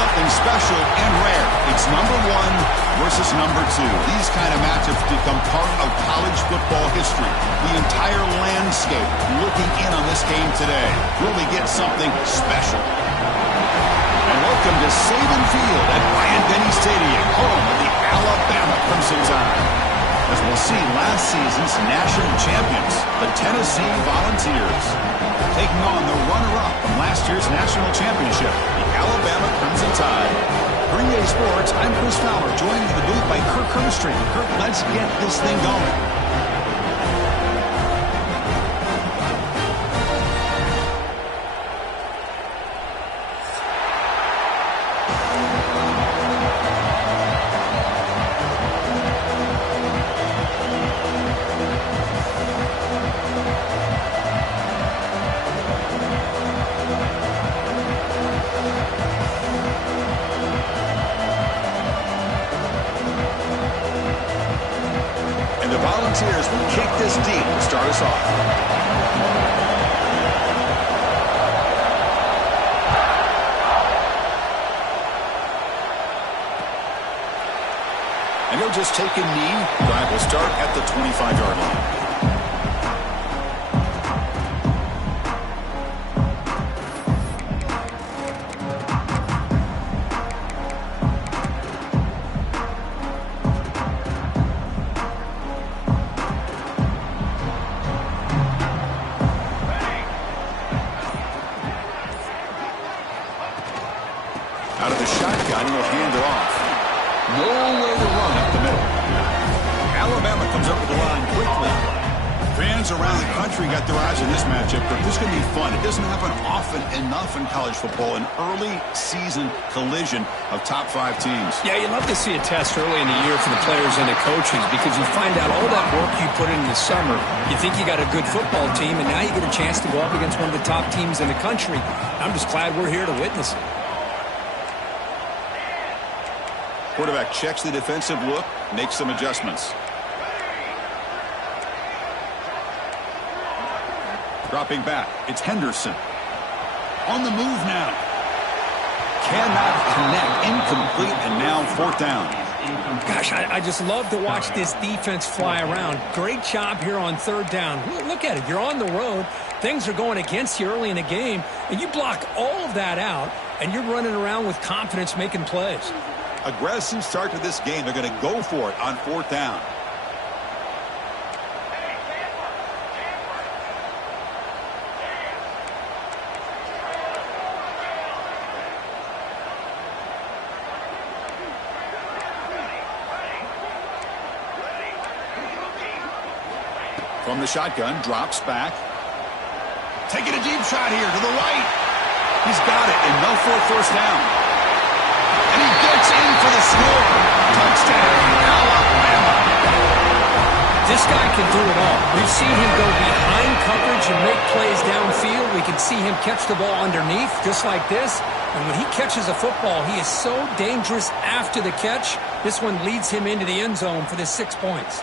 something special and rare. It's number 1 versus number 2. These kind of matchups become part of college football history. The entire landscape looking in on this game today. Really get something special. And welcome to Saban Field at Bryant-Denny Stadium, home of the Alabama Crimson Tide. As we'll see, last season's national champions, the Tennessee Volunteers, taking on the runner-up from last year's national championship, the Alabama Crimson Tide. For EA Sports, I'm Chris Fowler, joined in the booth by Kirk Herbstreit. Kirk, let's get this thing going. Volunteers will kick this deep to start us off. And he'll just take a knee. Drive will start at the 25-yard line. Out of the shotgun, he'll hand it off. Nowhere to run up the middle. Alabama comes up with the line quickly. Fans around the country got their eyes on this matchup, but this is going to be fun. It doesn't happen often enough in college football, an early season collision of top 5 teams. Yeah, you love to see a test early in the year for the players and the coaches because you find out all that work you put in the summer. You think you got a good football team, and now you get a chance to go up against one of the top teams in the country. I'm just glad we're here to witness it. Quarterback checks the defensive look, makes some adjustments. Dropping back, it's Henderson. On the move now. Cannot connect, incomplete, and now 4th down. Gosh, I just love to watch this defense fly around. Great job here on 3rd down. Look at it, you're on the road. Things are going against you early in the game, and you block all of that out, and you're running around with confidence making plays. Aggressive start to this game. They're going to go for it on 4th down. From the shotgun, drops back. Taking a deep shot here to the right. He's got it, enough for a 1st down. And he gets in for the score. Touchdown, Alabama. This guy can do it all. We've seen him go behind coverage and make plays downfield. We can see him catch the ball underneath, just like this. And when he catches a football, he is so dangerous after the catch. This one leads him into the end zone for the 6 points.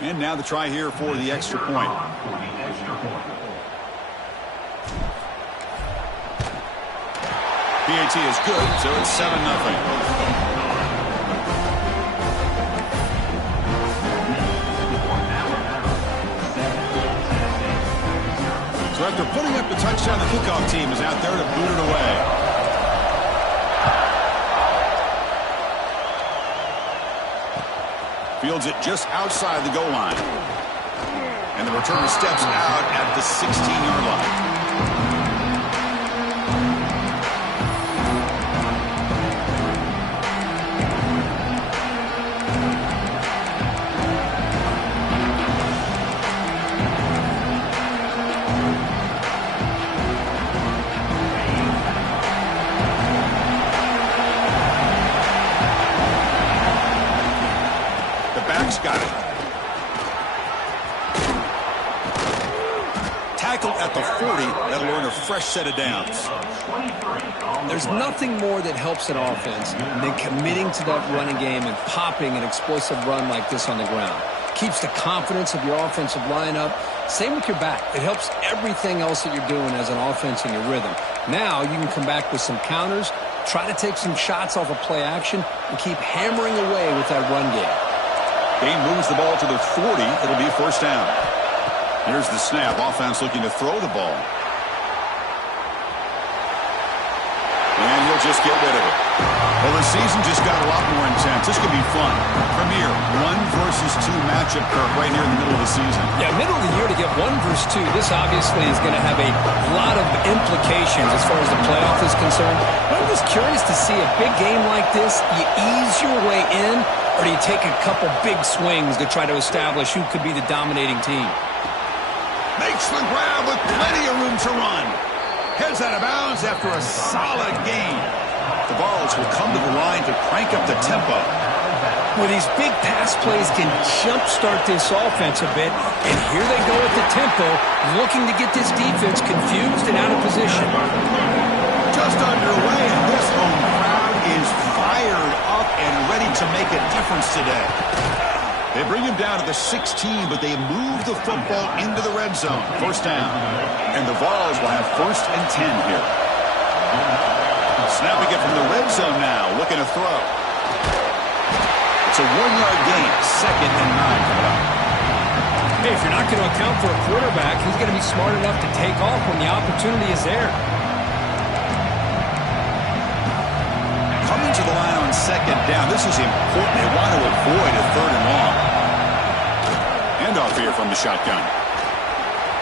And now the try here for the extra point. PAT is good, so it's 7-0. So after putting up the touchdown, the kickoff team is out there to boot it away. Fields it just outside the goal line. And the returner steps out at the 16-yard line. Got it. tackle at the 40. That'll earn a fresh set of downs. There's nothing more that helps an offense than committing to that running game and popping an explosive run like this on the ground. Keeps the confidence of your offensive lineup. Same with your back. It helps everything else that you're doing as an offense in your rhythm. Now you can come back with some counters, try to take some shots off of play action, and keep hammering away with that run game. Game moves the ball to the 40. It'll be first down. Here's the snap. Offense looking to throw the ball. And he'll just get rid of it. Well, the season just got a lot more intense. This could be fun. Premier 1 versus 2 matchup, Kirk, right here in the middle of the season. Yeah, middle of the year to get 1 versus 2. This obviously is going to have a lot of implications as far as the playoff is concerned. But I'm just curious to see a big game like this. You ease your way in, or do you take a couple big swings to try to establish who could be the dominating team? Makes the grab with plenty of room to run. Heads out of bounds after a solid gain. The Vols will come to the line to crank up the tempo. Well, these big pass plays can jumpstart this offense a bit, and here they go at the tempo, looking to get this defense confused and out of position. Just underway, and this home crowd is fired up and ready to make a difference today. They bring him down to the 16, but they move the football into the red zone. First down. And the Vols will have 1st and 10 here. Snapping it from the red zone now, looking to throw. It's a 1-yard gain, 2nd and 9 coming up. Hey, if you're not going to account for a quarterback, he's going to be smart enough to take off when the opportunity is there. Coming to the line on 2nd down. This is important. They want to avoid a 3rd and long. Handoff here from the shotgun.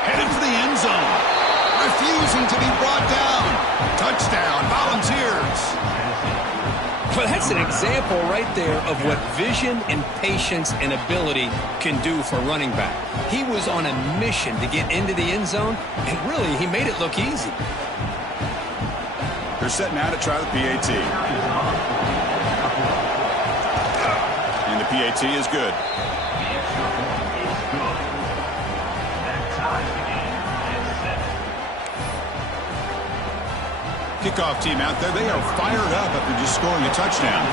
Headed for the end zone. Refusing to be brought down. Touchdown, Volunteers. Well, that's an example right there of what vision and patience and ability can do for a running back. He was on a mission to get into the end zone, and really, he made it look easy. They're set now to try the PAT. And the PAT is good. Kickoff team out there. They are fired up after just scoring a touchdown.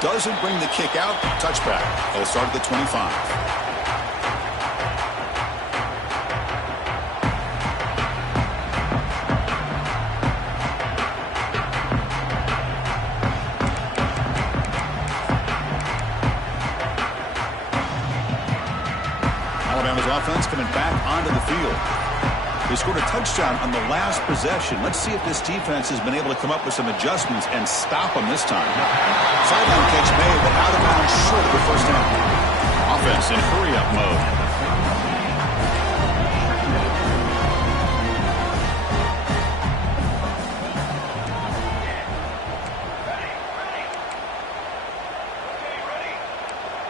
Doesn't bring the kick out. Touchback. They'll start at the 25. Offense coming back onto the field. They scored a touchdown on the last possession. Let's see if this defense has been able to come up with some adjustments and stop them this time. Sideline catch made, but out of bounds short of the first down. Offense in hurry-up mode.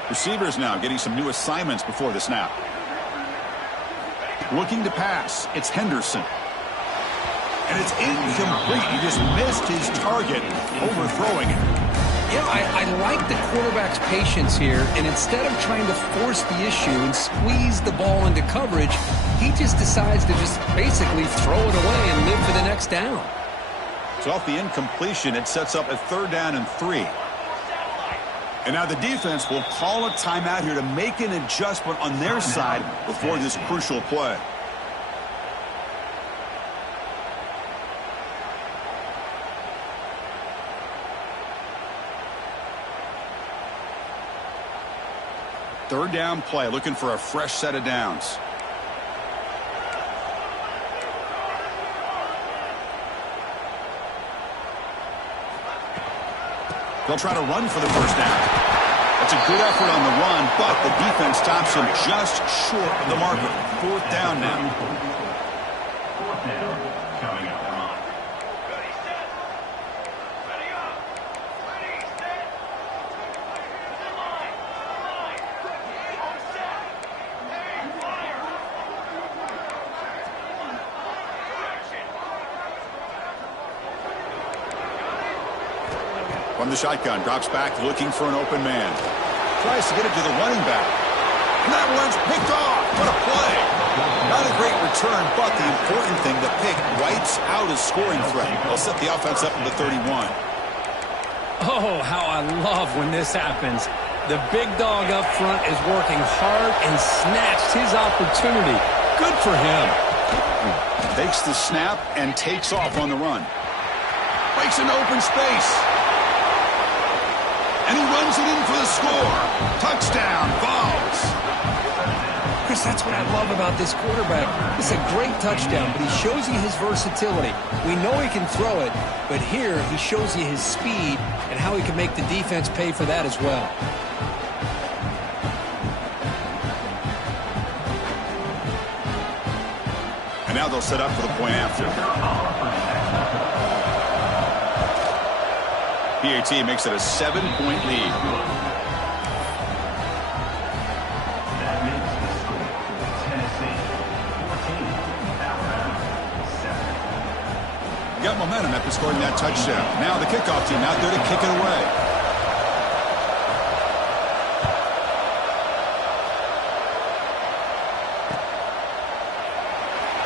Receivers now getting some new assignments before the snap. Looking to pass. It's Henderson. And it's incomplete. He just missed his target, overthrowing it. Yeah, I like the quarterback's patience here, and instead of trying to force the issue and squeeze the ball into coverage, he just decides to just basically throw it away and live for the next down. So off the incompletion, it sets up a 3rd down and 3. And now the defense will call a timeout here to make an adjustment on their side before this crucial play. Third down play, looking for a fresh set of downs. They'll try to run for the first down. That's a good effort on the run, but the defense stops him just short of the marker. 4th down now. 4th down coming up. Ready, set. Ready up. Ready, set. Line. All set. Hey, fire. Action. From the shotgun, drops back looking for an open man. Tries to get it to the running back. And that one's picked off. What a play. Not a great return, but the important thing, the pick wipes out his scoring threat. They'll set the offense up in the 31. Oh, how I love when this happens. The big dog up front is working hard and snatched his opportunity. Good for him. Takes the snap and takes off on the run. Breaks into open space. And he runs it in for the score. Touchdown, Vols. Chris, that's what I love about this quarterback. It's a great touchdown, but he shows you his versatility. We know he can throw it, but here he shows you his speed and how he can make the defense pay for that as well. And now they'll set up for the point after. PAT makes it a 7-point lead. That makes the score for Tennessee 14, Alabama 7. Got momentum after scoring that touchdown. Now the kickoff team out there to kick it away.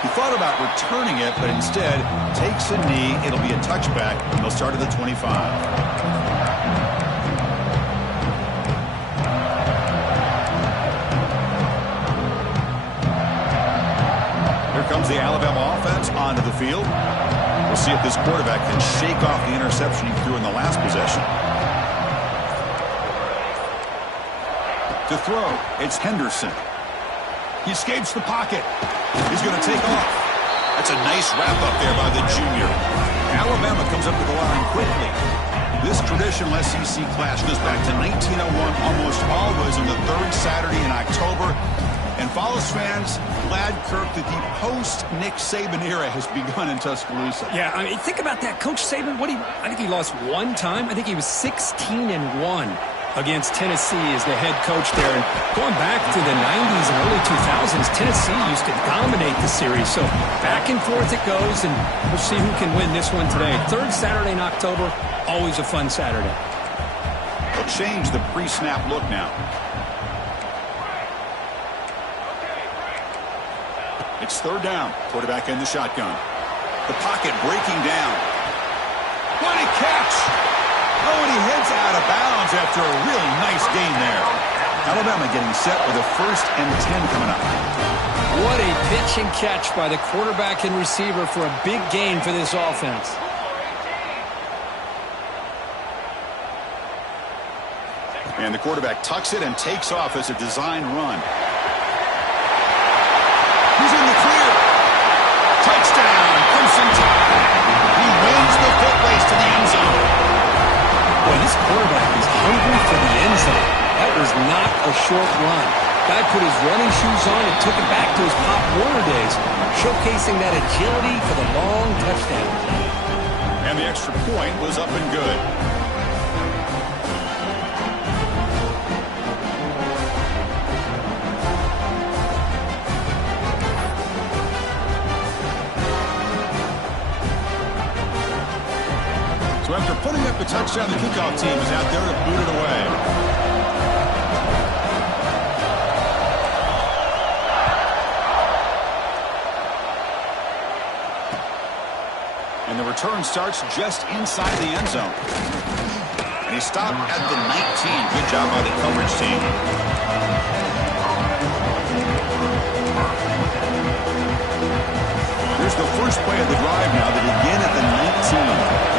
He thought about returning it, but instead takes a knee. It'll be a touchback, and they'll start at the 25. Comes the Alabama offense onto the field. We'll see if this quarterback can shake off the interception he threw in the last possession. To throw, it's Henderson. He escapes the pocket. He's going to take off. That's a nice wrap up there by the junior. Alabama comes up to the line quickly. This traditional SEC clash goes back to 1901, almost always on the third Saturday in October. And Vols fans, glad, Kirk, that the post-Nick Saban era has begun in Tuscaloosa. Yeah, I mean, think about that. Coach Saban, I think he lost one time. I think he was 16-1 against Tennessee as the head coach there. And going back to the 90s and early 2000s, Tennessee used to dominate the series. So back and forth it goes, and we'll see who can win this one today. Third Saturday in October, always a fun Saturday. They'll change the pre-snap look now. It's third down. Quarterback in the shotgun. The pocket breaking down. What a catch! Oh, and he heads out of bounds after a really nice gain there. Alabama getting set with a 1st and 10 coming up. What a pitch and catch by the quarterback and receiver for a big gain for this offense. And the quarterback tucks it and takes off as a design run. He's in the clear. Touchdown, Crimson Tide. He wins the foot race to the end zone. Boy, this quarterback is hungry for the end zone. That was not a short run. Guy put his running shoes on and took it back to his Pop Warner days, showcasing that agility for the long touchdown. And the extra point was up and good. So after putting up the touchdown, the kickoff team is out there to boot it away. And the return starts just inside the end zone. And he stopped at the 19. Good job by the coverage team. Here's the first play of the drive now to begin at the 19.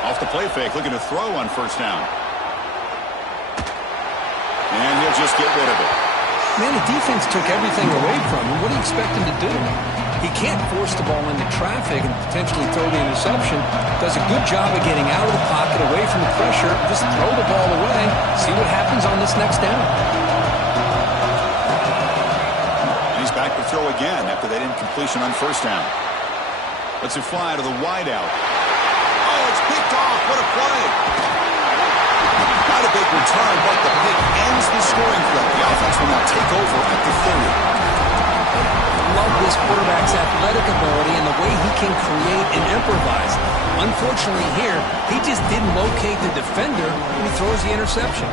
Off the play fake, looking to throw on 1st down. And he'll just get rid of it. Man, the defense took everything away from him. What do you expect him to do? He can't force the ball into traffic and potentially throw the interception. Does a good job of getting out of the pocket, away from the pressure. Just throw the ball away. See what happens on this next down. He's back to throw again after that incompletion on 1st down. Lets it fly to the wideout. Oh, it's picked off. What a play. Not a big return, but the pick ends the scoring threat. The offense will now take over at the 30. Love this quarterback's athletic ability and the way he can create and improvise. Unfortunately here, he just didn't locate the defender when he throws the interception.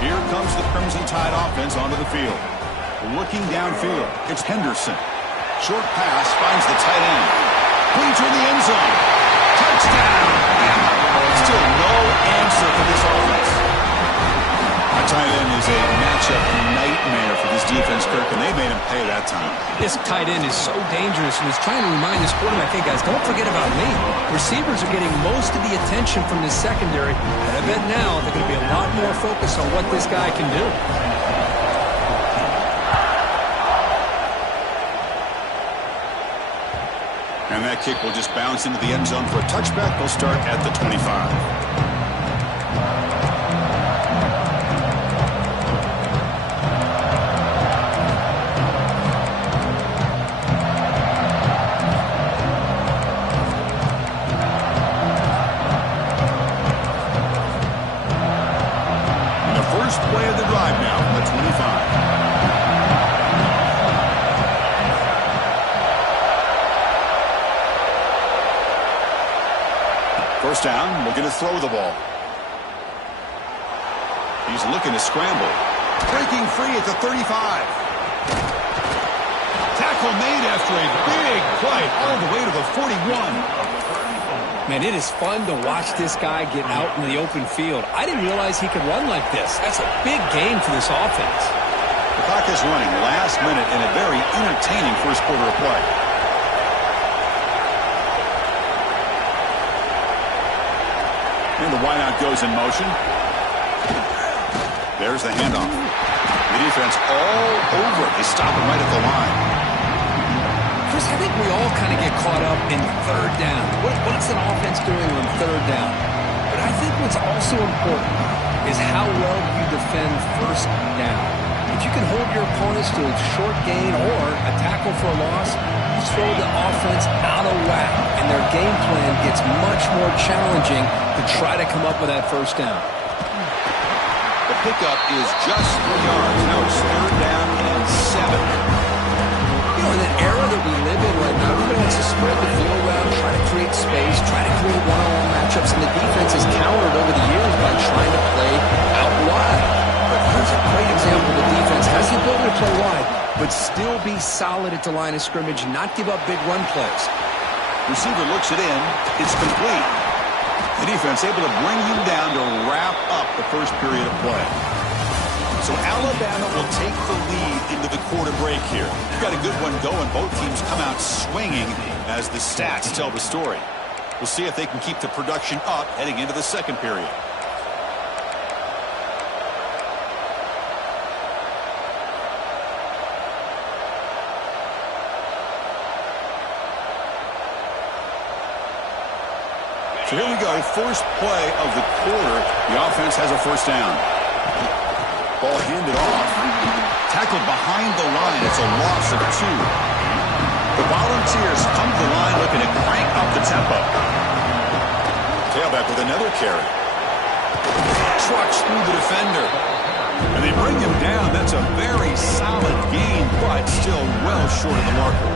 Here comes the Crimson Tide offense onto the field. Looking downfield, it's Henderson. Short pass finds the tight end. Clean to the end zone. Touchdown! Still no answer for this offense. A tight end is a matchup nightmare for this defense, Kirk, and they made him pay that time. This tight end is so dangerous, and he's trying to remind his quarterback, hey, guys, don't forget about me. Receivers are getting most of the attention from this secondary, and I bet now they're going to be a lot more focused on what this guy can do. And that kick will just bounce into the end zone for a touchback. They'll start at the 25. Play of the drive now from the 25. First down, looking to throw the ball. He's looking to scramble. Breaking free at the 35. Tackle made after a big play all the way to the 41. Man, it is fun to watch this guy get out in the open field. I didn't realize he could run like this. That's a big game for this offense. The clock is running last minute in a very entertaining first quarter of play. And the wideout goes in motion. There's the handoff. The defense all over it. They stop him right at the line. Chris, I think we all kind of get caught up in third down. What's an offense doing on third down? But I think what's also important is how well you defend first down. If you can hold your opponents to a short gain or a tackle for a loss, you throw the offense out of whack, and their game plan gets much more challenging to try to come up with that first down. The pickup is just 3 yards. Now it's third down and 7. You know, in an era that we live in right now, everybody wants to spread the field around, try to create space, try to create one-on-one matchups, and the defense has countered over the years by trying to play out wide. But here's a great example. The defense has the ability to play wide, but still be solid at the line of scrimmage, not give up big run plays. Receiver looks it in. It's complete. The defense able to bring him down to wrap up the first period of play. So Alabama will take the lead into the quarter break here. You've got a good one going. Both teams come out swinging as the stats tell the story. We'll see if they can keep the production up heading into the second period. So here we go. First play of the quarter. The offense has a first down. Ball handed off. Tackled behind the line. It's a loss of 2. The Volunteers come to the line looking to crank up the tempo. Tailback with another carry. Trucks through the defender. And they bring him down. That's a very solid gain, but still well short of the marker.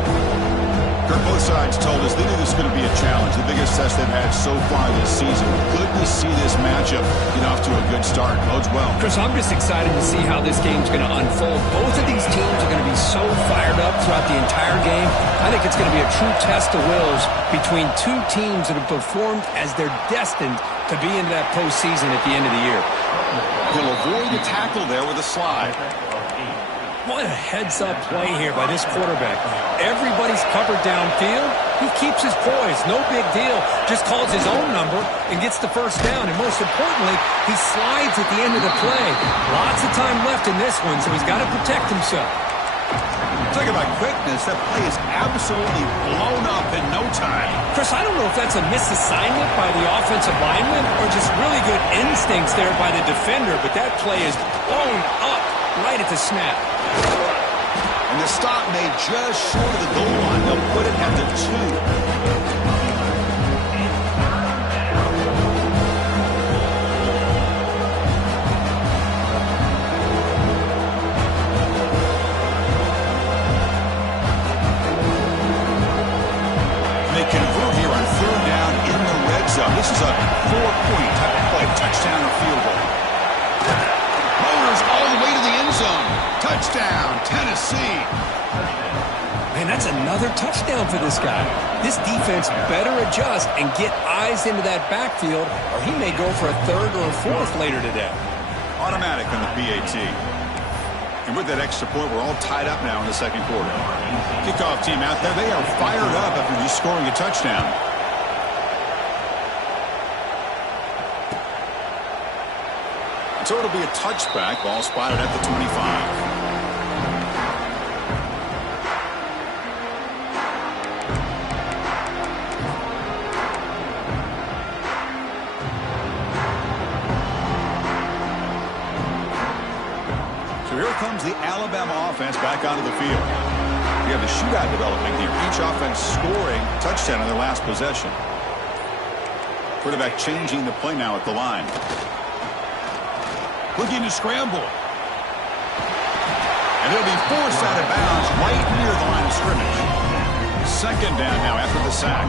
Both sides told us they knew this was going to be a challenge, the biggest test they've had so far this season. Good to see this matchup get off to a good start. Bodes well. Chris, I'm just excited to see how this game's going to unfold. Both of these teams are going to be so fired up throughout the entire game. I think it's going to be a true test of wills between two teams that have performed as they're destined to be into that postseason at the end of the year. He'll avoid the tackle there with a slide. What a heads-up play here by this quarterback. Everybody's covered downfield. He keeps his poise. No big deal. Just calls his own number and gets the first down. And most importantly, he slides at the end of the play. Lots of time left in this one, so he's got to protect himself. Talk about quickness. That play is absolutely blown up in no time. Chris, I don't know if that's a misassignment by the offensive lineman or just really good instincts there by the defender, but that play is blown up right at the snap. And the stop made just short of the goal line. They'll put it at the 2. see. Man, that's another touchdown for this guy. This defense better adjust and get eyes into that backfield, or he may go for a third or a fourth later today. Automatic on the PAT. And with that extra point, we're all tied up now in the second quarter. Kickoff team out there, they are fired up after just scoring a touchdown. So it'll be a touchback. Ball spotted at the 25. So here comes the Alabama offense back onto the field. We have a shootout developing here. Each offense scoring a touchdown on their last possession. Quarterback changing the play now at the line. Looking to scramble. And he'll be forced out of bounds right near the line of scrimmage. Second down now after the sack.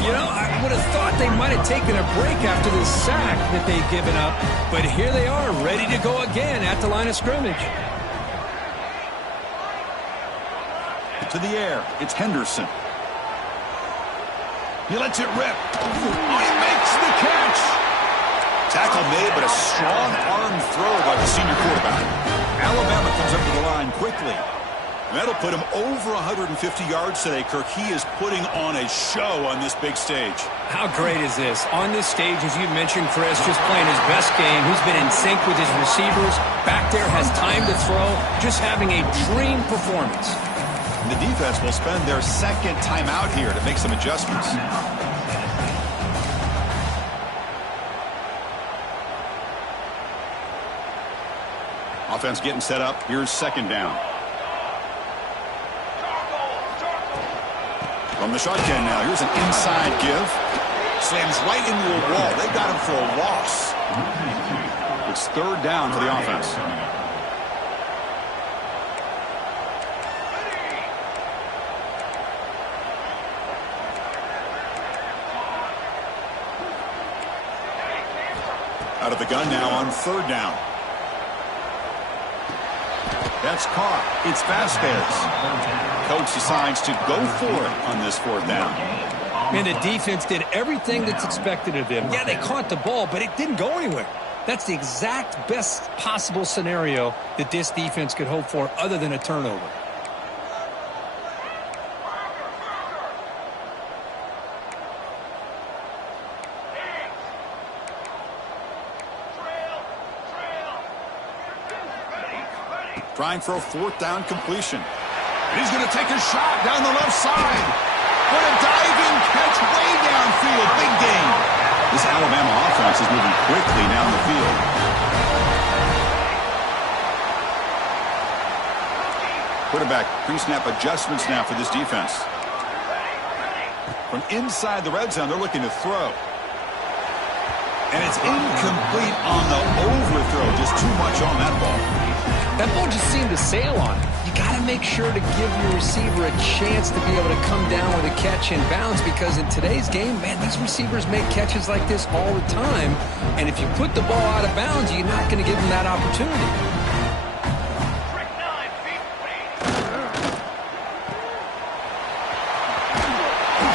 You know, I would have thought they might have taken a break after this sack that they'd given up. But here they are, ready to go again at the line of scrimmage. To the air, it's Henderson. He lets it rip. Oh, he makes the catch. Tackle made, but a strong arm throw by the senior quarterback. Alabama comes up to the line quickly. That'll put him over 150 yards today, Kirk. He is putting on a show on this big stage. How great is this? On this stage, as you mentioned, Chris, just playing his best game. He's been in sync with his receivers. Back there, has time to throw. Just having a dream performance. And the defense will spend their second timeout here to make some adjustments. Offense getting set up. Here's second down. From the shotgun now. Here's an inside give. Slams right into a wall. They got him for a loss. It's third down for the offense. Out of the gun now on third down. That's caught. It's Vasquez. Coach decides to go for it on this fourth down. Man, the defense did everything that's expected of them. Yeah, they caught the ball, but it didn't go anywhere. That's the exact best possible scenario that this defense could hope for other than a turnover. Trying for a fourth down completion. And he's going to take a shot down the left side. What a diving catch way downfield. Big gain. This Alabama offense is moving quickly down the field. Quarterback pre-snap adjustments now for this defense. From inside the red zone, they're looking to throw. And it's incomplete on the overthrow. Just too much on that ball. That ball just seemed to sail on it. You got to make sure to give your receiver a chance to be able to come down with a catch and bounce, because in today's game, man, these receivers make catches like this all the time. And if you put the ball out of bounds, you're not going to give them that opportunity.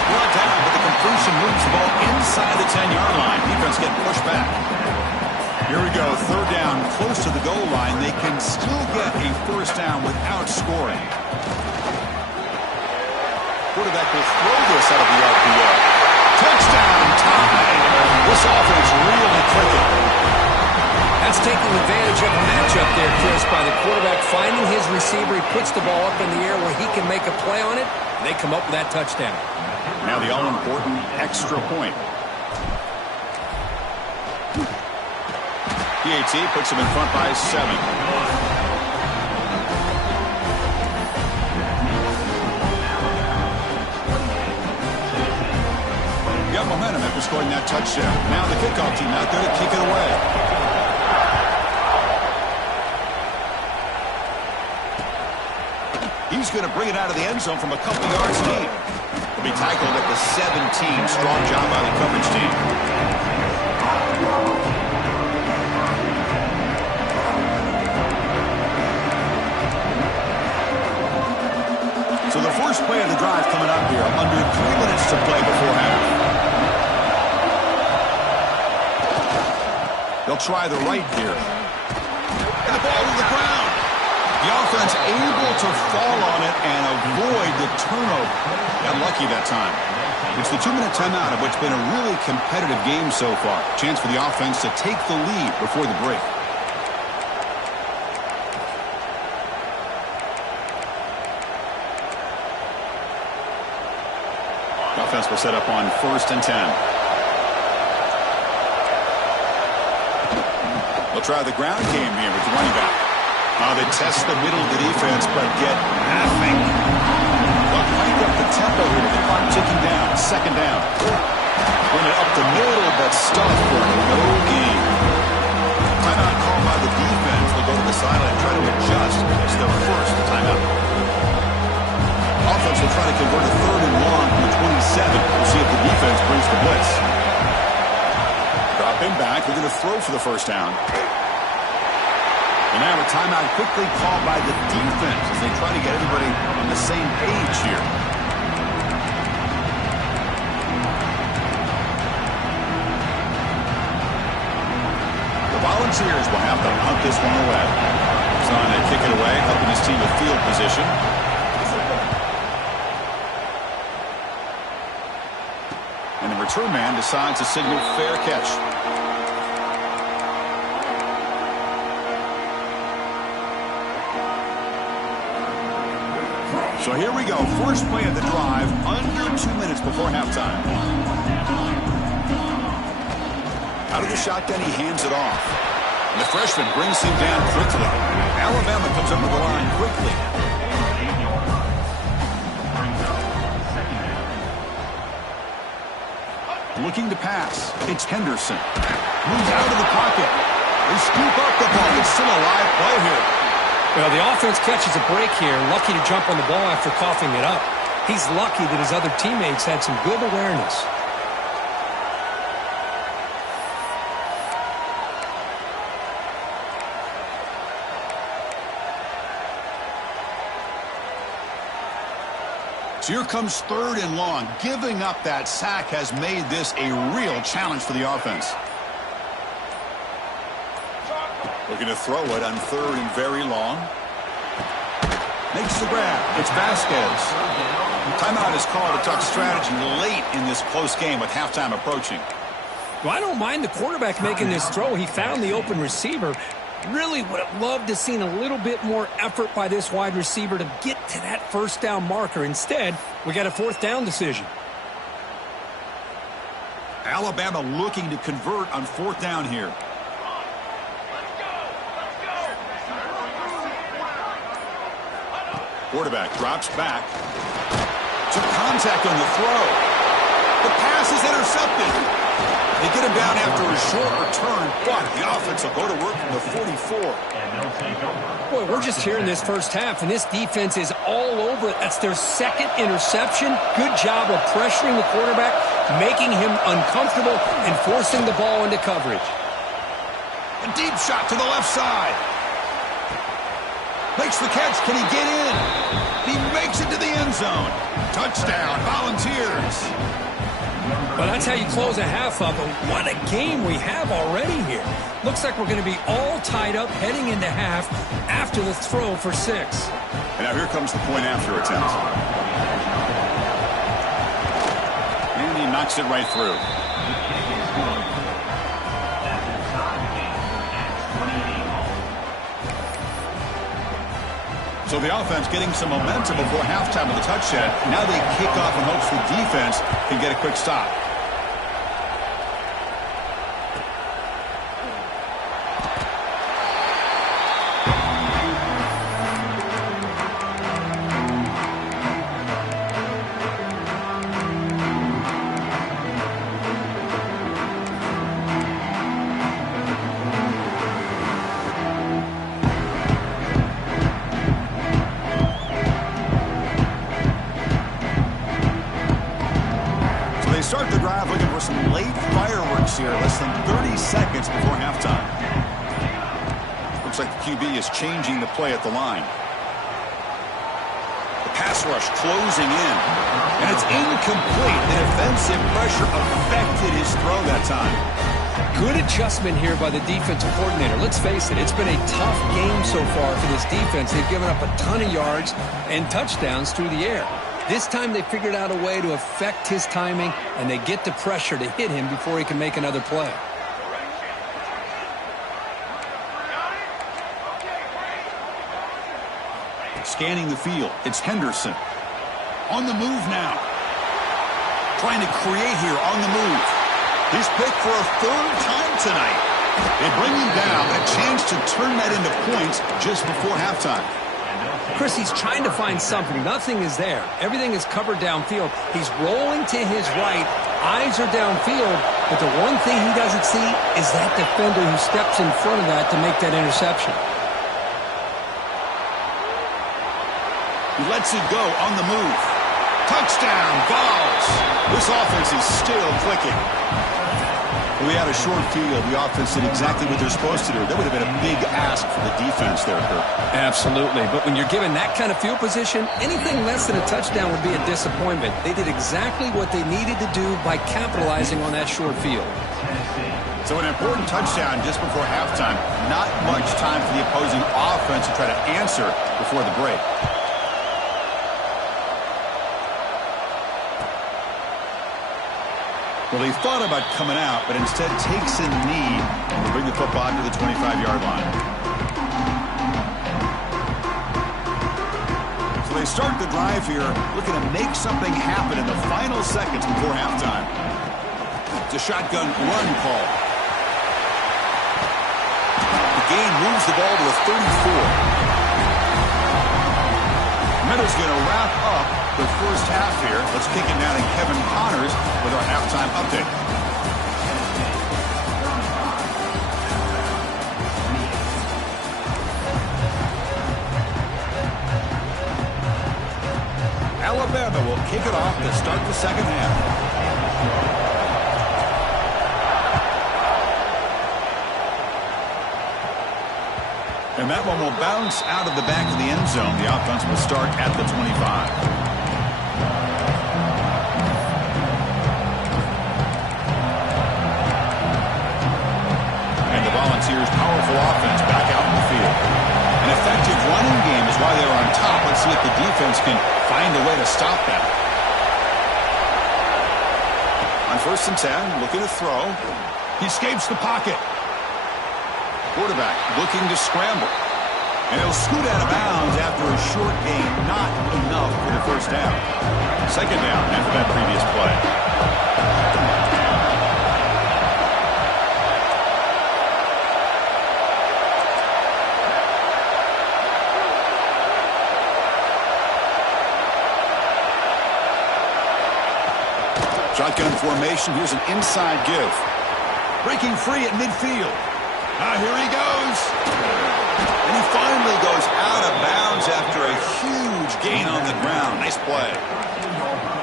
Brought down, but the completion moves the ball inside the 10-yard line. Defense getting pushed back. Here we go, third down, close to the goal line. They can still get a first down without scoring. Quarterback will throw this out of the RPO. Touchdown, tied. This offense really clicking. That's taking advantage of a matchup there, Chris, by the quarterback finding his receiver. He puts the ball up in the air where he can make a play on it, and they come up with that touchdown. Now the all-important extra point. PAT puts him in front by 7. Got momentum after scoring that touchdown. Now the kickoff team out there to kick it away. He's going to bring it out of the end zone from a couple yards deep. He'll be tackled at the 17. Strong job by the coverage team. drive coming up here. Under 3 minutes to play before half. They'll try the right here. And the ball to the ground. The offense able to fall on it and avoid the turnover. Got lucky that time. It's the 2-minute timeout of what's been a really competitive game so far. Chance for the offense to take the lead before the break. The offense will set up on 1st and 10. They'll try the ground game here with the running back. They test the middle of the defense, but get nothing. They'll crank up the tempo here with the clock ticking down. 2nd down. Run it up the middle, but stuffed for no gain. Timeout called by the defense. They'll go to the sideline and try to adjust. It's their first timeout. Offense will try to convert a 3rd and long from the 27. We'll see if the defense brings the blitz. Dropping back. They're going to throw for the 1st down. And now a timeout quickly called by the defense as they try to get everybody on the same page here. The Volunteers will have to hunt this one away. Trying to kick it away, helping his team with field position. And the return man decides to signal fair catch. So here we go. First play of the drive, under 2 minutes before halftime. Out of the shotgun, he hands it off. And the freshman brings him down quickly. Alabama comes up to the line quickly. Looking to pass. It's Henderson. Moves out of the pocket. They scoop up the ball. It's still a live play here. Well, the offense catches a break here. Lucky to jump on the ball after coughing it up. He's lucky that his other teammates had some good awareness. So here comes 3rd and long. Giving up that sack has made this a real challenge for the offense. Looking to throw it on 3rd and very long. Makes the grab. It's Vasquez. Timeout is called to talk strategy late in this close game with halftime approaching. Well, I don't mind the quarterback making this throw. He found the open receiver. Really would have loved to seen a little bit more effort by this wide receiver to get to that 1st down marker. Instead, we got a 4th down decision. Alabama looking to convert on 4th down here. Quarterback drops back. Took contact on the throw. The pass is intercepted. They get him down after a short return, but the offense will go to work from the 44. Boy, we're just here in this 1st half, and this defense is all over it. That's their 2nd interception. Good job of pressuring the quarterback, making him uncomfortable, and forcing the ball into coverage. A deep shot to the left side. Makes the catch. Can he get in? He makes it to the end zone. Touchdown, Volunteers. Well, that's how you close a half up. What a game we have already here. Looks like we're going to be all tied up heading into half after the throw for 6. And now here comes the point after attempt. And he knocks it right through. So the offense getting some momentum before halftime with a touchdown. Now they kick off in hopes the defense can get a quick stop. Start the drive looking for some late fireworks here, less than 30 seconds before halftime. Looks like the QB is changing the play at the line. The pass rush closing in. And it's incomplete. The defensive pressure affected his throw that time. Good adjustment here by the defensive coordinator. Let's face it, it's been a tough game so far for this defense. They've given up a ton of yards and touchdowns through the air. This time they figured out a way to affect his timing, and they get the pressure to hit him before he can make another play. Scanning the field, it's Henderson. On the move now. Trying to create here on the move. He's picked for a third time tonight. They bring him down, a chance to turn that into points just before halftime. Chris, he's trying to find something. Nothing is there. Everything is covered downfield. He's rolling to his right. Eyes are downfield. But the one thing he doesn't see is that defender who steps in front of that to make that interception. He lets it go on the move. Touchdown, Vols. This offense is still clicking. We had a short field. The offense did exactly what they're supposed to do. That would have been a big ask for the defense there, Kirk. Absolutely. But when you're given that kind of field position, anything less than a touchdown would be a disappointment. They did exactly what they needed to do by capitalizing on that short field. So an important touchdown just before halftime. Not much time for the opposing offense to try to answer before the break. Well, they thought about coming out, but instead takes a knee and bring the football to the 25-yard line. So they start the drive here, looking to make something happen in the final seconds before halftime. It's a shotgun run call. The gain moves the ball to the 34. Meadow's going to wrap up the first half here. Let's kick it down to Kevin Connors with our halftime update. Alabama will kick it off to start the second half. And that one will bounce out of the back of the end zone. The offense will start at the 25. And the Volunteers' powerful offense back out in the field. An effective running game is why they're on top. Let's see if the defense can find a way to stop that. On 1st and 10, looking to throw. He escapes the pocket. Quarterback looking to scramble. And he'll scoot out of bounds after a short gain. Not enough for the first down. Second down after that previous play. Shotgun formation. Here's an inside give. Breaking free at midfield. Here he goes. And he finally goes out of bounds after a huge gain on the ground. Nice play.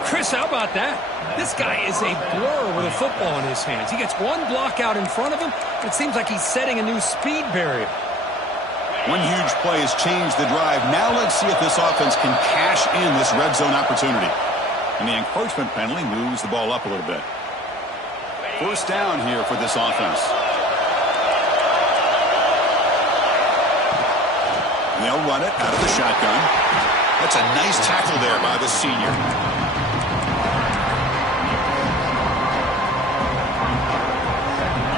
Chris, how about that? This guy is a blur with a football in his hands. He gets one block out in front of him. It seems like he's setting a new speed barrier. One huge play has changed the drive. Now let's see if this offense can cash in this red zone opportunity. And the encroachment penalty moves the ball up a little bit. First down here for this offense. And they'll run it out of the shotgun. That's a nice tackle there by the senior.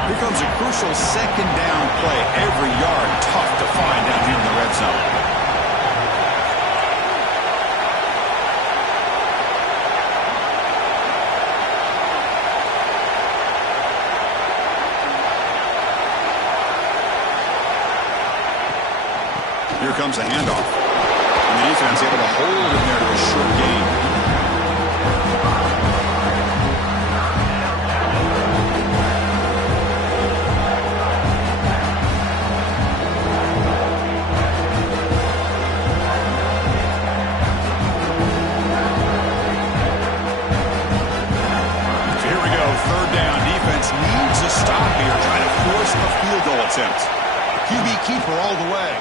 Here comes a crucial second down play. Every yard tough to find down here in the red zone. Here comes a handoff. And the defense able to hold him there to a short gain. So here we go. Third down. Defense needs a stop here, trying to force a field goal attempt. QB keeper all the way.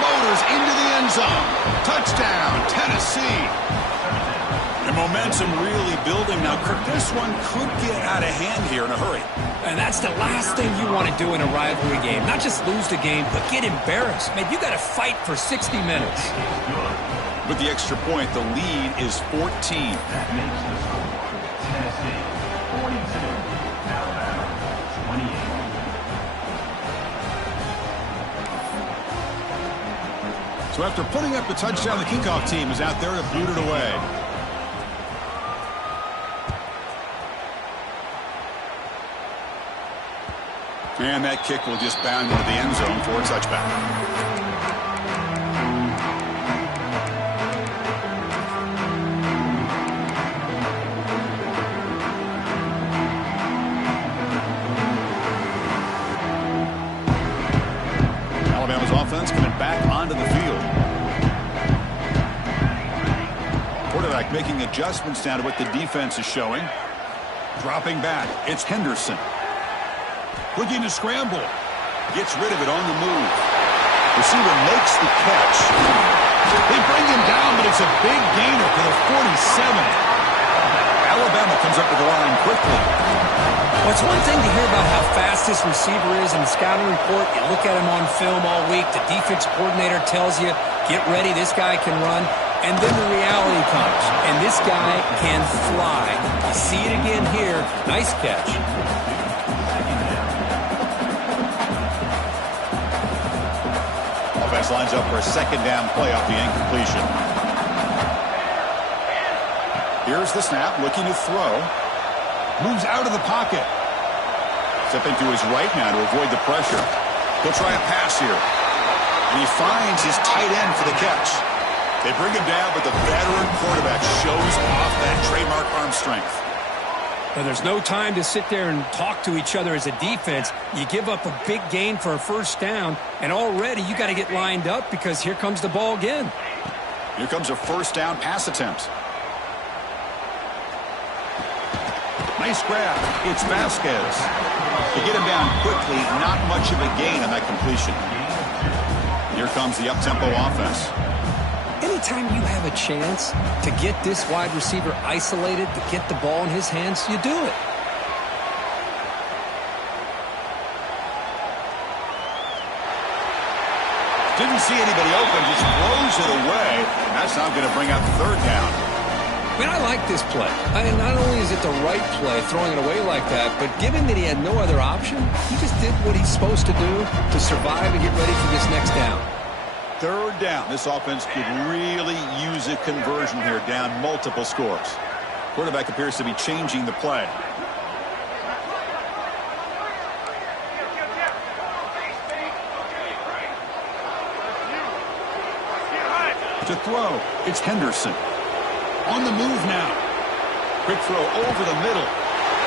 Motors into the end zone. Touchdown, Tennessee. The momentum really building now. Kirk, this one could get out of hand here in a hurry. And that's the last thing you want to do in a rivalry game. Not just lose the game, but get embarrassed. Man, you got to fight for 60 minutes. With the extra point, the lead is 14. That makes the score Tennessee 42, Alabama 28. So after putting up the touchdown, the kickoff team is out there to boot it away. And that kick will just bound into the end zone for a touchback. Alabama's offense coming back onto the field. Quarterback making adjustments down to what the defense is showing. Dropping back, it's Henderson. Looking to scramble. Gets rid of it on the move. Receiver makes the catch. They bring him down, but it's a big gainer for the 47. Alabama comes up with the line quickly. Well, it's one thing to hear about how fast this receiver is in the scouting report. You look at him on film all week. The defense coordinator tells you, get ready, this guy can run. And then the reality comes, and this guy can fly. You see it again here. Nice catch. Offense lines up for a second down play off the incompletion. Here's the snap, looking to throw. Moves out of the pocket. Stepping to his right now to avoid the pressure. He'll try a pass here. And he finds his tight end for the catch. They bring him down, but the veteran quarterback shows off that trademark arm strength. Now, there's no time to sit there and talk to each other as a defense. You give up a big gain for a first down, and already you got to get lined up because here comes the ball again. Here comes a first down pass attempt. Nice grab. It's Vasquez. To get him down quickly, not much of a gain on that completion. Here comes the up-tempo offense. Anytime you have a chance to get this wide receiver isolated, to get the ball in his hands, you do it. Didn't see anybody open, just throws it away. That's now going to bring up third down. I mean, I like this play. Not only is it the right play, throwing it away like that, but given that he had no other option, he just did what he's supposed to do to survive and get ready for this next down. Third down. This offense could really use a conversion here, down multiple scores. Quarterback appears to be changing the play. To throw, it's Henderson. On the move now. Quick throw over the middle.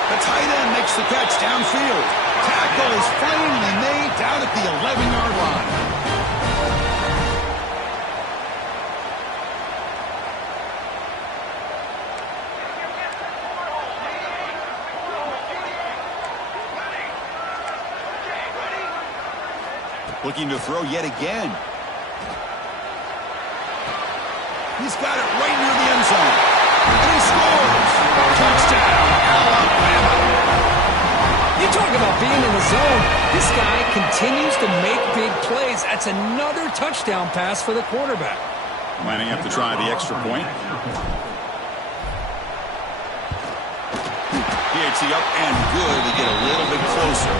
The tight end makes the catch downfield. Tackle is finally made down at the 11-yard line. Looking to throw yet again. He's got it right near the end zone. And he scores! Touchdown, Alabama! You talk about being in the zone. This guy continues to make big plays. That's another touchdown pass for the quarterback. Lining up to try the extra point. PAT up and good to get a little bit closer.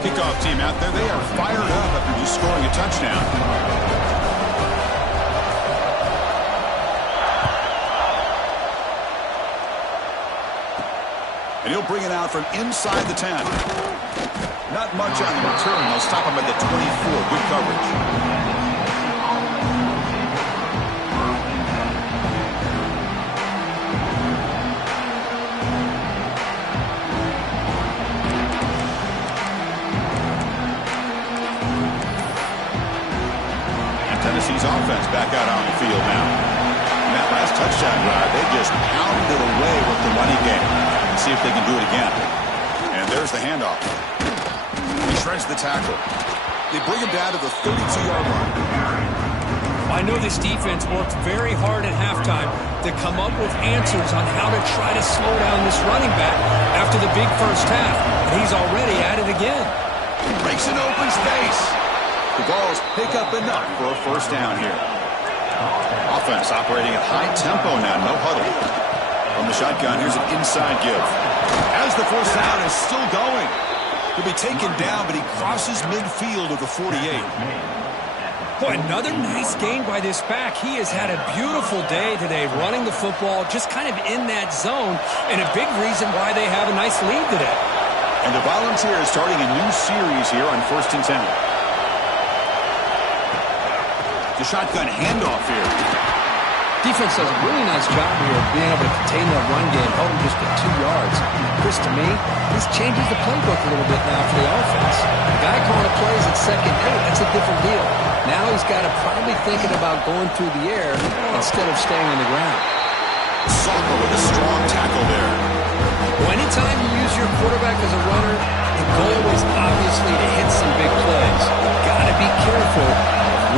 Kickoff team out there, they are fired up after just scoring a touchdown. And he'll bring it out from inside the 10. Not much on the return. They'll stop him at the 24. Good coverage. Tennessee's offense back out on the field now. Now last touchdown drive, they just pounded away with the running game. Let's see if they can do it again. And there's the handoff. He shreds the tackle. They bring him down to the 32-yard line. I know this defense worked very hard at halftime to come up with answers on how to try to slow down this running back after the big first half. And he's already at it again. Breaks an open space. The Vols pick up enough for a first down here. Offense operating at high tempo now, no huddle. From the shotgun, here's an inside give. As the first down is still going. He'll be taken down, but he crosses midfield of the 48. Boy, another nice gain by this back. He has had a beautiful day today running the football, just kind of in that zone, and a big reason why they have a nice lead today. And the Volunteers starting a new series here on 1st and 10. The shotgun handoff here. Defense does a really nice job here of being able to contain that run game, hold him just at 2 yards. Chris, to me, this changes the playbook a little bit now for the offense. The guy calling the plays at second, hey, that's a different deal. Now he's got to probably thinking about going through the air instead of staying on the ground. Soccer with a strong tackle there. Well, anytime you use your quarterback as a runner, the goal is obviously to hit some big plays. You've got to be careful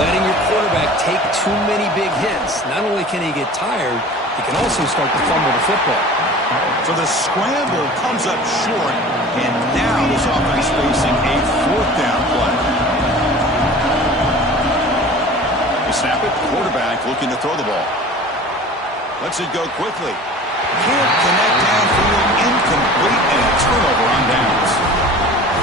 letting your quarterback take too many big hits. Not only can he get tired, he can also start to fumble the football. So the scramble comes up short, and now this offense facing a 4th down play. They snap it, quarterback looking to throw the ball. Lets it go quickly. Can't connect downfield, incomplete, and a turnover on downs.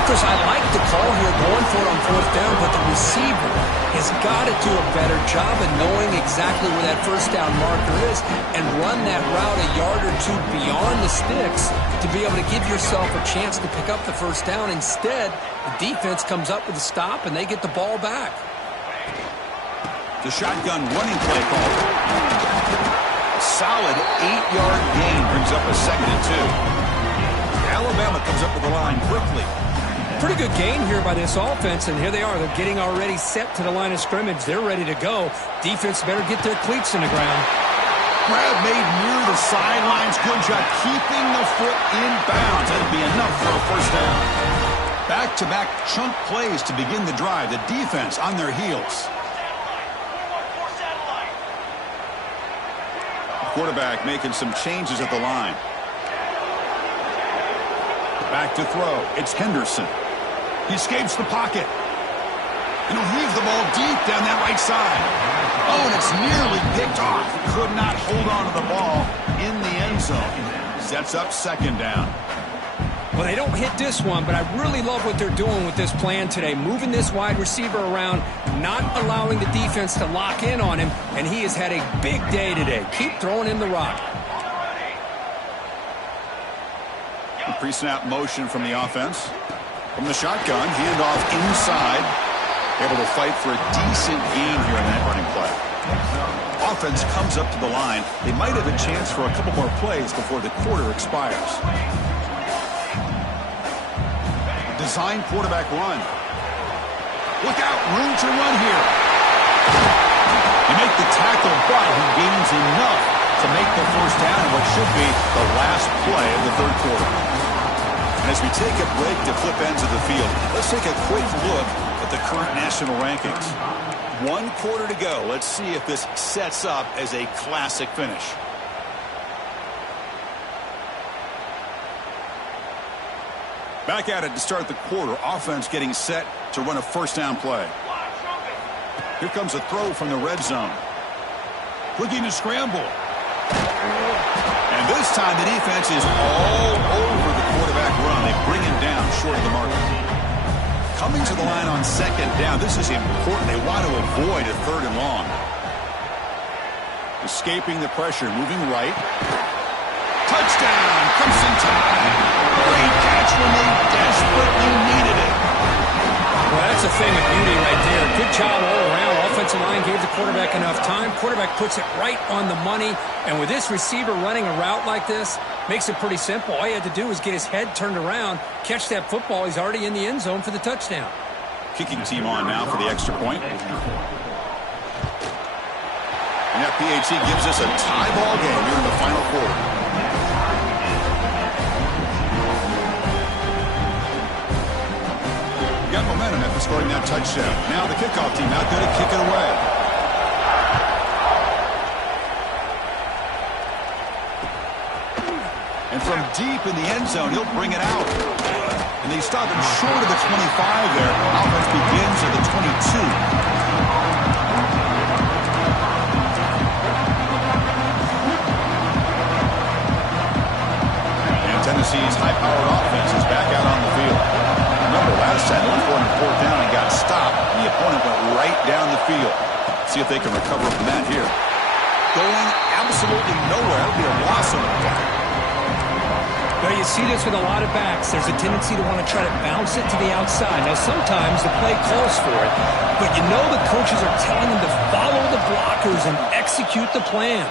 Chris, I like the call here going for it on 4th down, but the receiver has got to do a better job of knowing exactly where that first down marker is and run that route a yard or two beyond the sticks to be able to give yourself a chance to pick up the first down. Instead, the defense comes up with a stop and they get the ball back. The shotgun running play call. A solid 8-yard gain brings up a 2nd and 2. Alabama comes up with the line quickly. Pretty good gain here by this offense, and here they are. They're getting already set to the line of scrimmage. They're ready to go. Defense better get their cleats in the ground. Grab made near the sidelines. Good job keeping the foot in bounds. That'll be enough for a first down. Back-to-back chunk plays to begin the drive. The defense on their heels. Quarterback making some changes at the line. Back to throw. It's Henderson. He escapes the pocket. And he'll heave the ball deep down that right side. Oh, and it's nearly picked off. Could not hold on to the ball in the end zone. Sets up 2nd down. Well, they don't hit this one, but I really love what they're doing with this plan today. Moving this wide receiver around, not allowing the defense to lock in on him, and he has had a big day today. Keep throwing him the rock. Pre-snap motion from the offense. From the shotgun, handoff inside. Able to fight for a decent gain here in that running play. Offense comes up to the line. They might have a chance for a couple more plays before the quarter expires. Design quarterback run. Look out, room to run here. You make the tackle, but he gains enough to make the first down in what should be the last play of the 3rd quarter. And as we take a break to flip ends of the field, let's take a quick look at the current national rankings. 1 quarter to go. Let's see if this sets up as a classic finish. Back at it to start the quarter. Offense getting set to run a first down play. Here comes a throw from the red zone. Looking to scramble. And this time the defense is all over the quarterback run. They bring him down short of the mark. Coming to the line on 2nd down. This is important. They want to avoid a 3rd and long. Escaping the pressure. Moving right. Touchdown. Crimson Tide. Great catch when they desperately needed it. Well, that's a thing of beauty right there. Good job all around. Offensive line gave the quarterback enough time. Quarterback puts it right on the money. And with this receiver running a route like this, makes it pretty simple. All you had to do is get his head turned around, catch that football. He's already in the end zone for the touchdown. Kicking team on now for the extra point. Yeah, PAT gives us a tie ball game here in the final quarter. Got momentum after scoring that touchdown. Now the kickoff team out there to kick it away. And from deep in the end zone, he'll bring it out. And they stop him short of the 25 there. Offense begins at the 22. Tennessee's high-powered offense is back out on the field. Remember, last time they went for it on fourth down and got stopped. The opponent went right down the field. See if they can recover from that here. Going absolutely nowhere. It'll be a loss on the play. Well, you see this with a lot of backs. There's a tendency to want to try to bounce it to the outside. Now, sometimes the play calls for it, but you know the coaches are telling them to follow the blockers and execute the plan.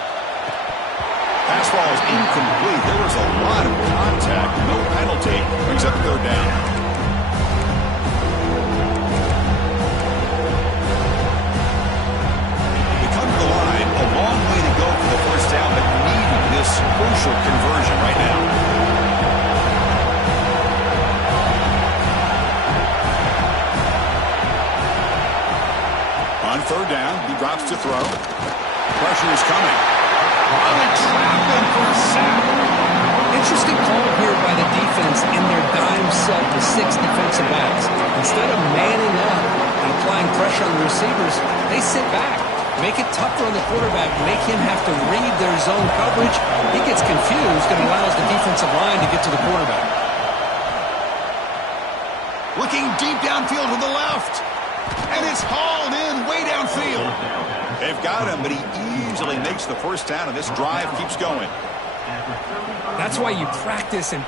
Pass ball is incomplete. There was a lot of contact. No penalty. Brings up third down. They come to the line. A long way to go for the first down, but needing this crucial conversion right now. On third down, he drops to throw. Pressure is coming. For a sack. Interesting call here by the defense in their dime set to 6 defensive backs. Instead of manning up and applying pressure on the receivers, they sit back, make it tougher on the quarterback, make him have to read their zone coverage. He gets confused and allows the defensive line to get to the quarterback. Looking deep downfield to the left. And it's hauled in way downfield. They've got him, but he easily makes the first down, and this drive keeps going. That's why you practice and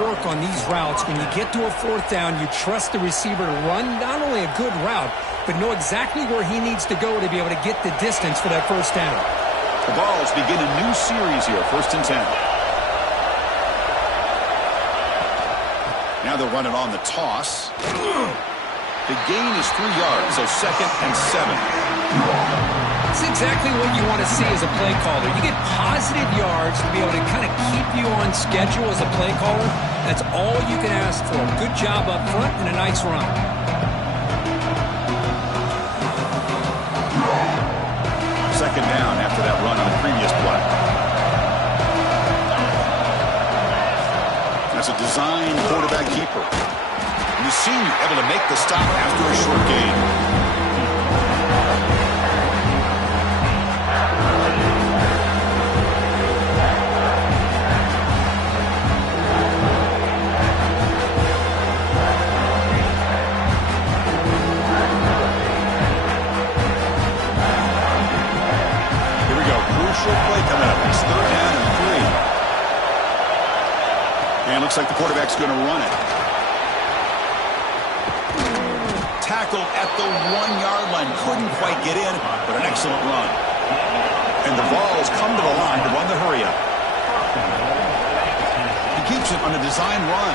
work on these routes. When you get to a fourth down, you trust the receiver to run not only a good route, but know exactly where he needs to go to be able to get the distance for that first down. The Vols begin a new series here, 1st and 10. Now they'll run it on the toss. The gain is 3 yards, so 2nd and 7. It's exactly what you want to see as a play caller. You get positive yards to be able to kind of keep you on schedule as a play caller. That's all you can ask for. Good job up front and a nice run. Second down after that run on the previous play. That's a design quarterback keeper. And the senior able to make the stop after a short gain. Play coming up. It's 3rd down and 3. And looks like the quarterback's going to run it. Tackled at the 1-yard line. Couldn't quite get in, but an excellent run. And the Vols come to the line to run the hurry-up. He keeps it on a design run.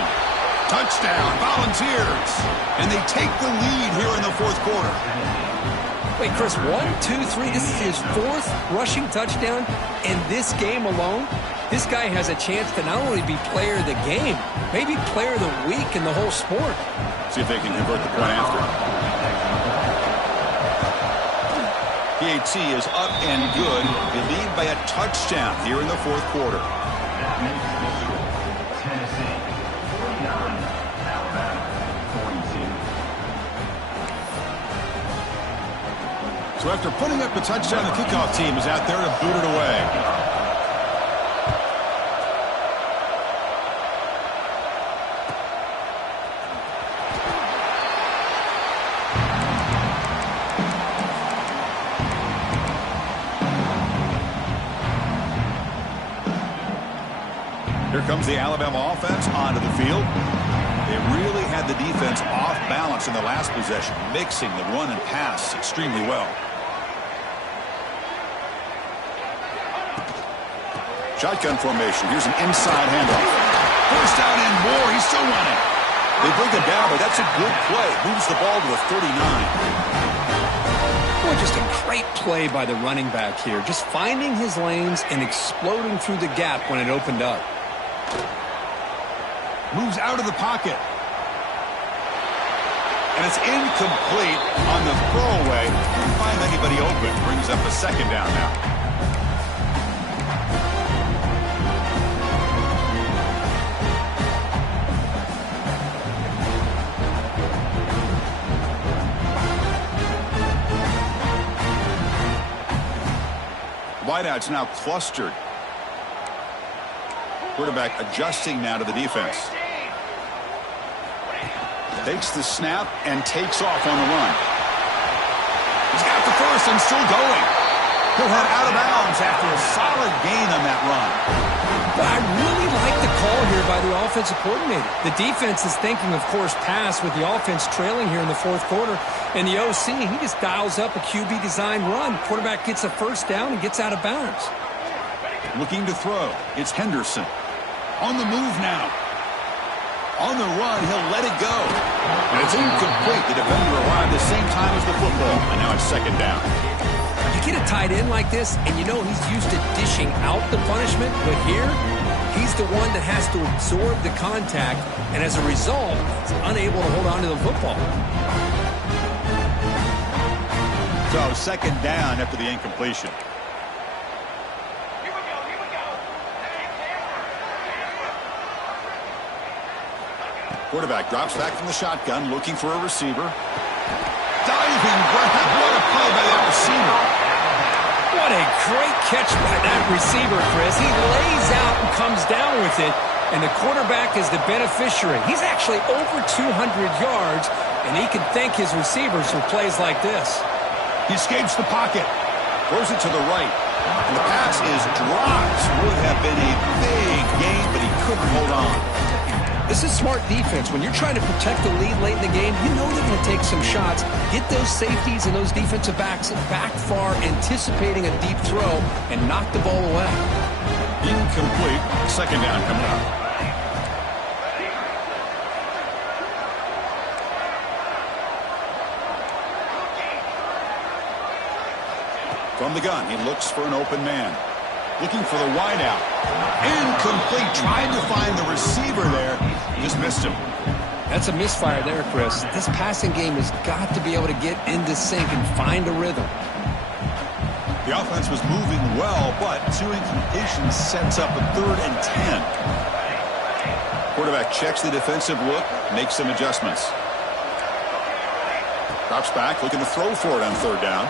Touchdown, Volunteers. And they take the lead here in the 4th quarter. Wait, Chris, 1, 2, 3. This is his 4th rushing touchdown in this game alone. This guy has a chance to not only be player of the game, maybe player of the week in the whole sport. See if they can convert the point after. PAT is up and good. They lead by a touchdown here in the 4th quarter. Tennessee, 49, Alabama, 42. So after putting up the touchdown, the kickoff team is out there to boot it away. Here comes the Alabama offense onto the field. They really had the defense off balance in the last possession, mixing the run and pass extremely well. Shotgun formation. Here's an inside handoff. First down and more. He's still running. They bring him down, but that's a good play. Moves the ball to the 39. Well, just a great play by the running back here. Just finding his lanes and exploding through the gap when it opened up. Moves out of the pocket. And it's incomplete on the throwaway. Couldn't find anybody open. Brings up a second down now. Wideouts now clustered. Quarterback adjusting now to the defense. Takes the snap and takes off on the run. He's got the first and still going. He'll head out of bounds after a solid gain on that run. But I really like the call here by the offensive coordinator. The defense is thinking, of course, pass with the offense trailing here in the fourth quarter. And the OC, he just dials up a QB design run. Quarterback gets a first down and gets out of bounds. Looking to throw. It's Henderson. On the move now. On the run, he'll let it go. And it's incomplete. The defender arrived the same time as the football. And now it's second down. You get a tight end like this, and you know he's used to dishing out the punishment. But here, he's the one that has to absorb the contact. And as a result, he's unable to hold on to the football. So second down after the incompletion. Quarterback drops back from the shotgun, looking for a receiver. Diving grab. What a play by that receiver. What a great catch by that receiver, Chris. He lays out and comes down with it, and the quarterback is the beneficiary. He's actually over 200 yards, and he can thank his receivers for plays like this. He escapes the pocket. Throws it to the right. And the pass is dropped. Would have been a big gain, but he couldn't hold on. This is smart defense. When you're trying to protect the lead late in the game, you know they're going to take some shots. Get those safeties and those defensive backs back far, anticipating a deep throw, and knock the ball away. Incomplete. Second down coming up. From the gun, he looks for an open man. Looking for the wideout. Incomplete. Trying to find the receiver there. Just missed him. That's a misfire there, Chris. This passing game has got to be able to get into sync and find a rhythm. The offense was moving well, but two incompletions sets up a 3rd and 10. Quarterback checks the defensive look, makes some adjustments. Drops back, looking to throw for it on 3rd down.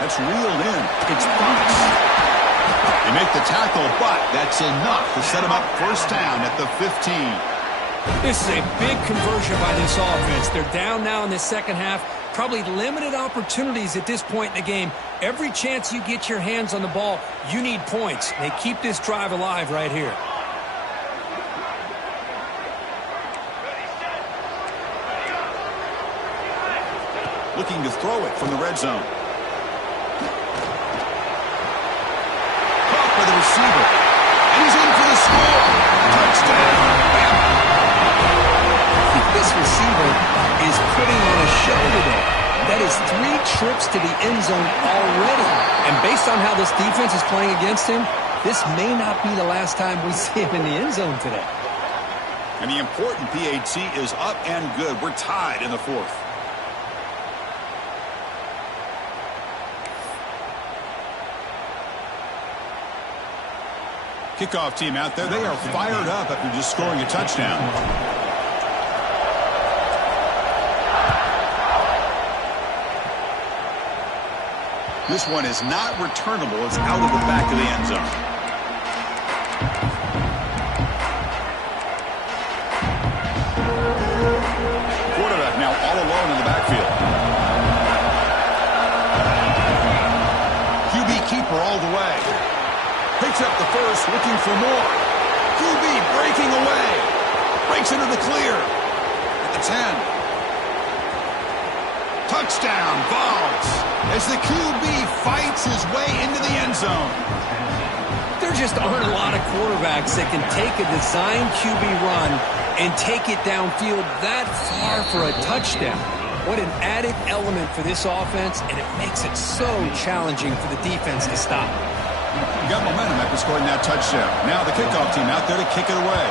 That's reeled in. It's Fox. They make the tackle, but that's enough to set him up first down at the 15. This is a big conversion by this offense. They're down now in the second half. Probably limited opportunities at this point in the game. Every chance you get your hands on the ball, you need points. They keep this drive alive right here. Looking to throw it from the red zone. Caught by the receiver. And he's in for the score. Touchdown. This receiver is putting on a show today. That is 3 trips to the end zone already. And based on how this defense is playing against him, this may not be the last time we see him in the end zone today. And the important PAT is up and good. We're tied in the 4th. Kickoff team out there. They are fired up after just scoring a touchdown. This one is not returnable. It's out of the back of the end zone. Quarterback now all alone in the backfield. QB keeper all the way. Picks up the first, looking for more. QB breaking away. Breaks into the clear. At the 10. Touchdown, Vols, as the QB fights his way into the end zone. There just aren't a lot of quarterbacks that can take a design QB run and take it downfield that far for a touchdown. What an added element for this offense, and it makes it so challenging for the defense to stop. You got momentum after scoring that touchdown. Now the kickoff team out there to kick it away.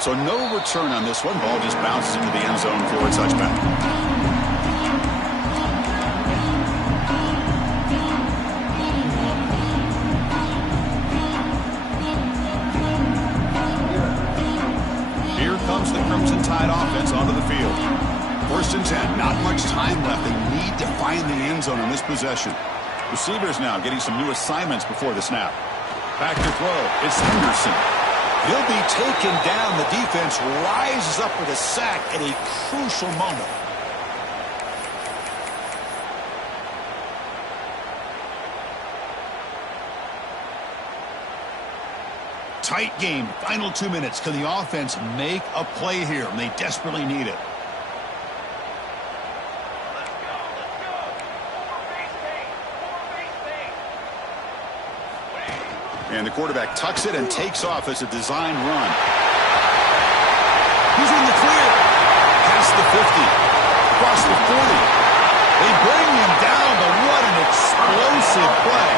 So no return on this one. Ball just bounces into the end zone for a touchback. Comes the Crimson Tide offense onto the field. 1st and 10. Not much time left. They need to find the end zone in this possession. Receivers now getting some new assignments before the snap. Back to throw. It's Henderson. He'll be taken down. The defense rises up with a sack at a crucial moment. Tight game. Final 2 minutes. Can the offense make a play here? And they desperately need it. And the quarterback tucks it and takes off as a design run. He's in the clear. Past the 50. Across the 40. They bring him down, but what an explosive play.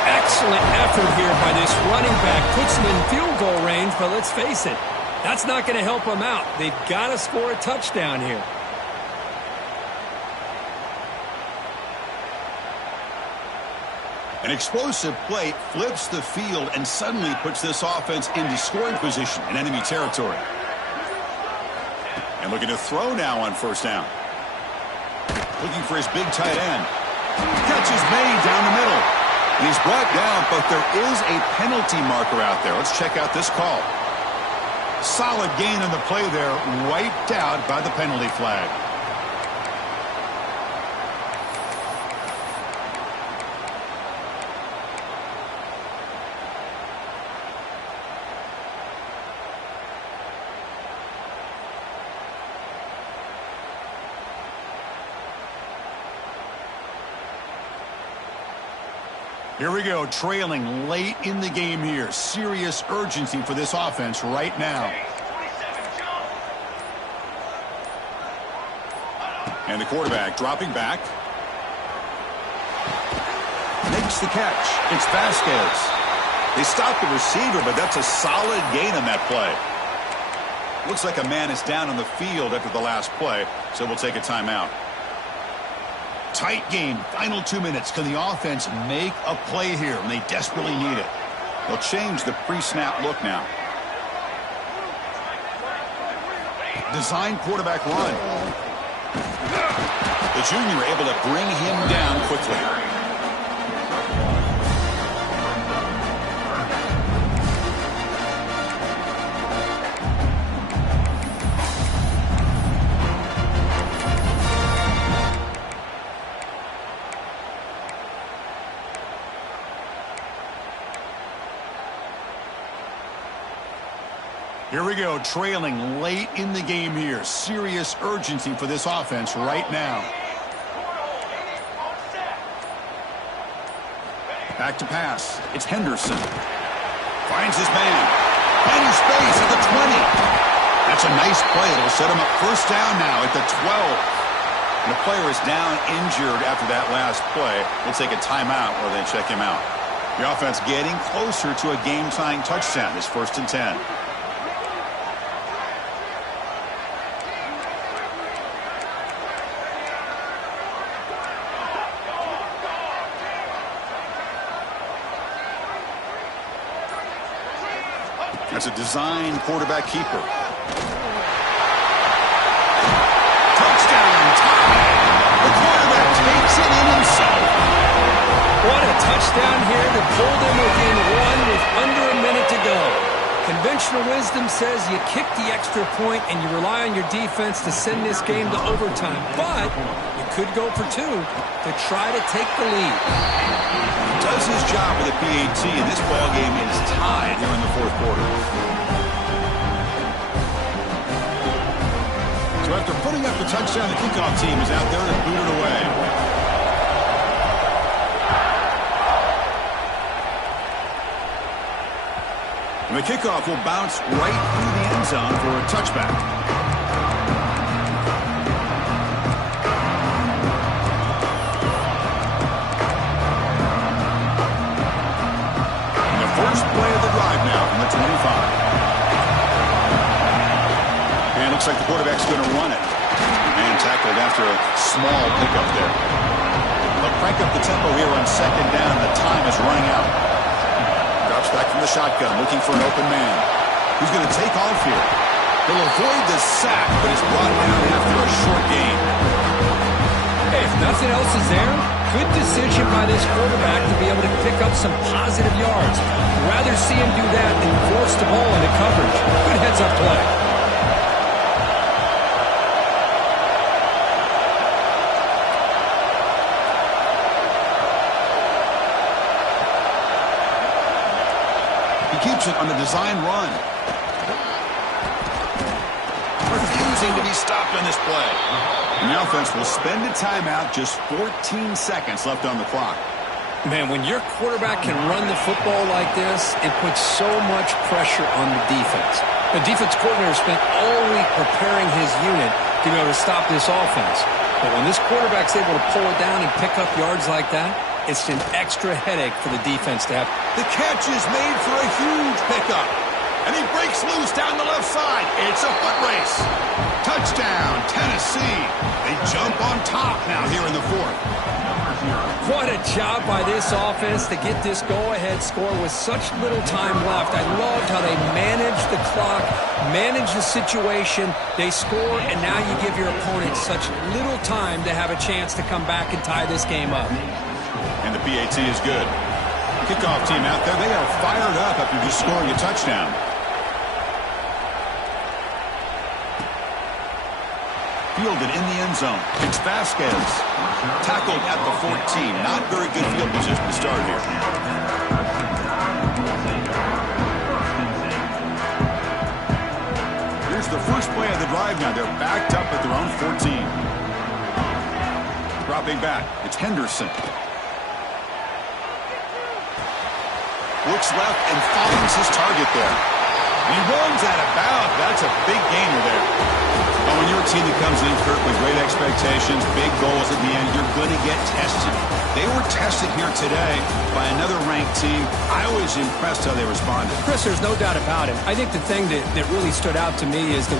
Excellent effort here by this running back. Puts him in field goal range, but let's face it, that's not going to help them out. They've got to score a touchdown here. An explosive play flips the field and suddenly puts this offense into scoring position in enemy territory. And looking to throw now on 1st down. Looking for his big tight end. Catch is made down the middle. He's brought down, but there is a penalty marker out there. Let's check out this call. Solid gain on the play there, wiped out by the penalty flag. Here we go, trailing late in the game here. Serious urgency for this offense right now. And the quarterback dropping back. Makes the catch. It's Vasquez. They stopped the receiver, but that's a solid gain on that play. Looks like a man is down on the field after the last play, so we'll take a timeout. Tight game. Final 2 minutes. Can the offense make a play here? And they desperately need it. They'll change the pre-snap look now. Design quarterback run. The junior able to bring him down quickly. Here we go, trailing late in the game here. Serious urgency for this offense right now. Back to pass. It's Henderson. Finds his man. Plenty space at the 20. That's a nice play. It'll set him up 1st down now at the 12. And the player is down injured after that last play. We'll take a timeout while they check him out. The offense getting closer to a game-tying touchdown. It's 1st and 10. That's a design quarterback keeper. Touchdown tie. The quarterback takes it in himself. What a touchdown here to pull them within one with under a minute to go. Conventional wisdom says you kick the extra point and you rely on your defense to send this game to overtime. But you could go for 2 to try to take the lead. Does his job with a PAT, and this ball game is tied here in the 4th quarter. So after putting up the touchdown, the kickoff team is out there to boot it away. And the kickoff will bounce right through the end zone for a touchback. And the first play of the drive now from the 25. And looks like the quarterback's going to run it. Man tackled after a small pickup there. They'll crank up the tempo here on second down. The time is running out. Drops back from the shotgun, looking for an open man. Who's going to take off here? He'll avoid the sack, but is brought down after a short gain. Hey, if nothing else is there, good decision by this quarterback to be able to pick up some positive yards. Rather see him do that than force the ball into coverage. Good heads-up play. Keeps it on the design run. Refusing to be stopped on this play. And the offense will spend a timeout, just 14 seconds left on the clock. Man, when your quarterback can run the football like this, it puts so much pressure on the defense. The defense coordinator spent all week preparing his unit to be able to stop this offense. But when this quarterback's able to pull it down and pick up yards like that, it's an extra headache for the defense to have. The catch is made for a huge pickup. And he breaks loose down the left side. It's a foot race. Touchdown, Tennessee. They jump on top now here in the fourth. What a job by this offense to get this go-ahead score with such little time left. I loved how they managed the clock, managed the situation. They score, and now you give your opponent such little time to have a chance to come back and tie this game up. And the PAT is good. Kickoff team out there, they are fired up after just scoring a touchdown. Fielded in the end zone. It's Vasquez. Tackled at the 14. Not very good field position to start here. Here's the first play of the drive now. They're backed up at their own 14. Dropping back. It's Henderson. Looks left and finds his target there. And he runs out of bounds. That's a big gainer there. Oh, when you're a team that comes in, Kirk, with great expectations, big goals at the end, you're going to get tested. They were tested here today by another ranked team. I was impressed how they responded. Chris, there's no doubt about it. I think the thing that really stood out to me is the way